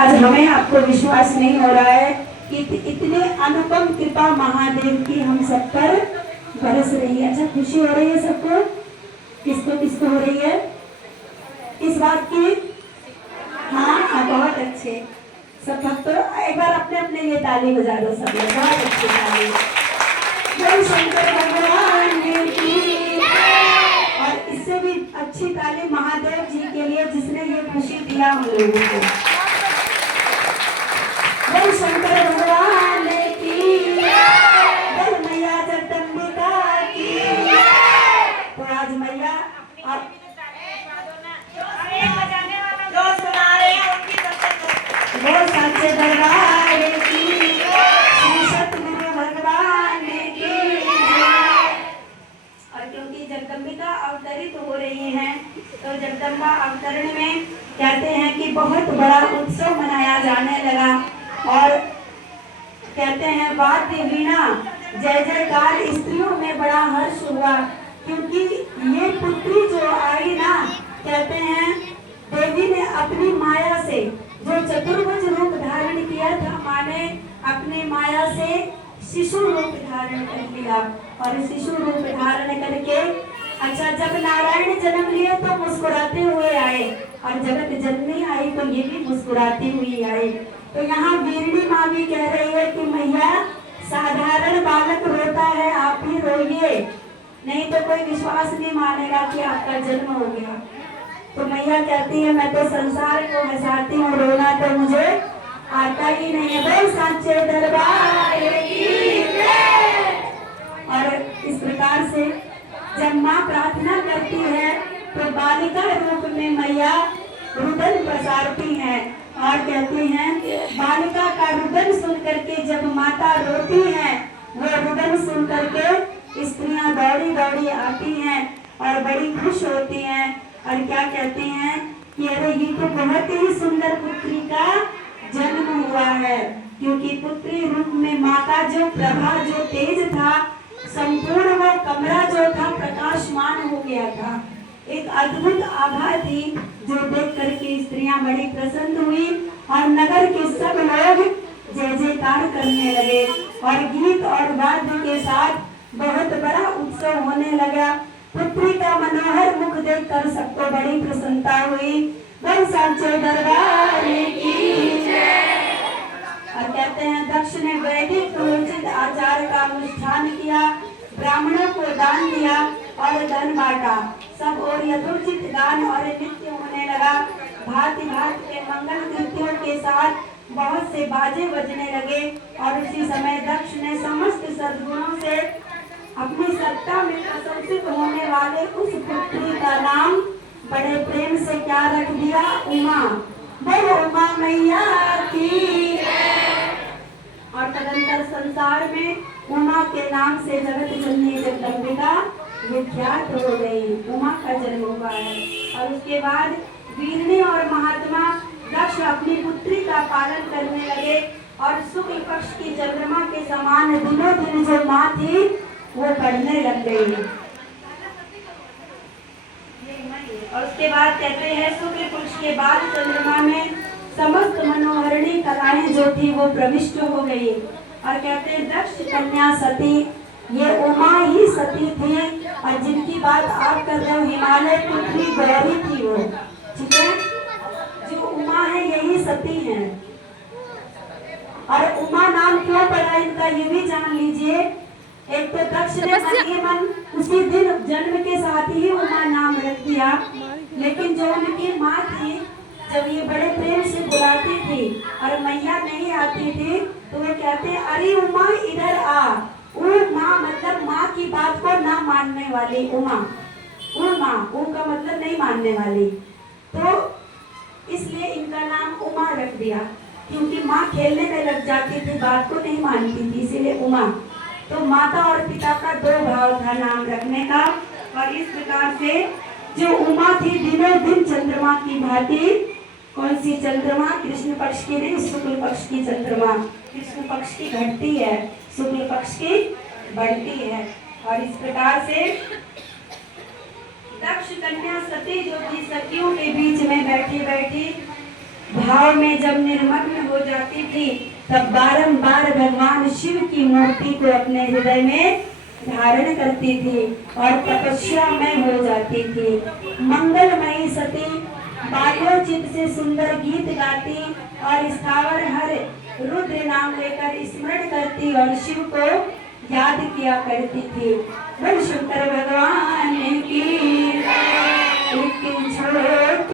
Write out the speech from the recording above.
आज हमें आपको विश्वास नहीं हो रहा है कि इतने अनुपम कृपा महादेव की हम सब पर बरस रही है। अच्छा, खुशी हो रही है सबको? किसको किसको हो रही है इस बात की? हाँ, बहुत अच्छे। सब भक्तों एक बार अपने अपने लिए ताली बजा दो सब लोग। बहुत अच्छी ताली। जय शंकर भगवान की। और इससे भी अच्छी ताली महादेव जी के लिए जिसने ये खुशी दिया हम लोगों को। जय शंकर भगवान की। जय मैया जगदम्बिका की। तो आज मैया आप वो सच्चे दरबार की श्री सतगुरु भगवान की। और क्योंकि जगदम्बिका अवतरित हो रही हैं, तो जगदम्बा अवतरण में कहते हैं कि बहुत बड़ा उत्सव मनाया जाने लगा। और कहते हैं वाद्य वीणा जय जयकार, स्त्रियों में बड़ा हर्ष हुआ, क्योंकि ये पुत्री जो आई ना, कहते हैं देवी ने अपनी माया से जो चतुर्भुज रूप धारण किया था, माने अपने माया से शिशु रूप धारण कर लिया। और शिशु रूप धारण करके अच्छा, जब नारायण जन्म लिए तो मुस्कुराते हुए आए, और जगत जननी आई तो ये भी मुस्कुराती हुई आई। तो यहाँ वीरणी माँ भी कह रही है कि मैया साधारण बालक रोता है, आप ही रोइए, नहीं तो कोई विश्वास नहीं मानेगा कि आपका जन्म हो गया। तो मैया कहती है मैं तो संसार को हंसाती हूँ, रोना तो मुझे आता ही नहीं है। बोल साचे दरबार की। और इस प्रकार से जब माँ प्रार्थना करती है तो बालिका रूप में मैया रुदन प्रसारती है, और कहती हैं बालिका का रुदन सुन करके जब माता रोती है, वो रुदन सुन करके स्त्रियां दौड़ी दौड़ी आती हैं और बड़ी खुश होती हैं। और क्या कहती हैं कि अरे ये तो बहुत ही सुंदर पुत्री का जन्म हुआ है, क्योंकि पुत्री रूप में माँ का जो प्रभा, जो तेज था, संपूर्ण वो कमरा जो था प्रकाशमान हो गया था। एक अद्भुत आभा थी जो देख करके स्त्रियां बड़ी प्रसन्न हुई, और नगर के सब लोग जय जयकार करने लगे, और गीत और वाद्य के साथ बहुत बड़ा उत्सव होने लगा। पुत्री का मनोहर मुख देखकर सबको बड़ी प्रसन्नता हुई। बोल साचे दरबार की। और कहते हैं दक्ष ने वैदिक उचित आचार का अनुष्ठान किया, ब्राह्मणों को दान दिया और धन बांटा। सब और यथोचित गान और नृत्य होने लगा। भांति भांति के मंगल कृत्यों के साथ बहुत से बाजे बजने लगे। और उसी समय दक्ष ने समस्त सद्गुणों से अपनी सत्ता में प्रशंसित होने वाले उस पुत्री का नाम बड़े प्रेम से क्या रख दिया? उमा। बोलो उमा मैया की। और तदंतर संसार में उमा के नाम से जगत जननी जगदम्बिका विख्यात हो गई। उमा का जन्म हुआ है। और उसके बाद वीरणी और महात्मा दक्ष अपनी पुत्री का पालन करने लगे, और शुक्ल पक्ष की चंद्रमा के समान दिनों दिन जो माँ थी वो बढ़ने लग गई। और उसके बाद कहते हैं शुक्ल पक्ष के बाद चंद्रमा में समस्त मनोहरणी कलाएं जो थी वो प्रविष्ट हो गई। और कहते हैं दक्ष कन्या सती, ये उमा ही सती थी, और जिनकी बात आप कर रहे हो हिमालय पुत्री गौरी थी वो, ठीक है? जो उमा है यही सती है। और उमा नाम क्यों पड़ा इनका ये भी जान लीजिए। एक तो दक्ष ने मन ही मन उसी दिन जन्म के साथ ही उमा नाम रख दिया, लेकिन जो उनकी माँ थी जब ये बड़े प्रेम से बुलाती थी और मैया नहीं आती थी, तो वे कहते अरे उमा इधर आ। उमा मतलब माँ की बात को ना मानने वाली उमा। उमा ऊ का मतलब नहीं मानने वाली, तो इसलिए इनका नाम उमा रख दिया, क्योंकि माँ खेलने में लग जाती थी, बात को नहीं मानती थी, इसीलिए उमा। तो माता और पिता का दो भाव था नाम रखने का। और इस प्रकार से जो उमा थी दिनों दिन चंद्रमा की भांति, कौन सी चंद्रमा? कृष्ण पक्ष की नहीं, शुक्ल पक्ष की चंद्रमा। कृष्ण पक्ष की घटती है, शुक्ल पक्ष की बढ़ती है। और इस प्रकार से दक्ष कन्या सती जो थी सखियों के बीच में बैठी बैठी भाव में जब निर्मग्न हो जाती थी तब बारंबार भगवान शिव की मूर्ति को अपने हृदय में धारण करती थी और तपस्या में हो जाती थी। मंगलमयी सती बाल्योचित से सुंदर गीत गाती और स्थावर हर रुद्र नाम लेकर स्मरण करती और शिव को याद किया करती थी। बोल शंकर भगवान की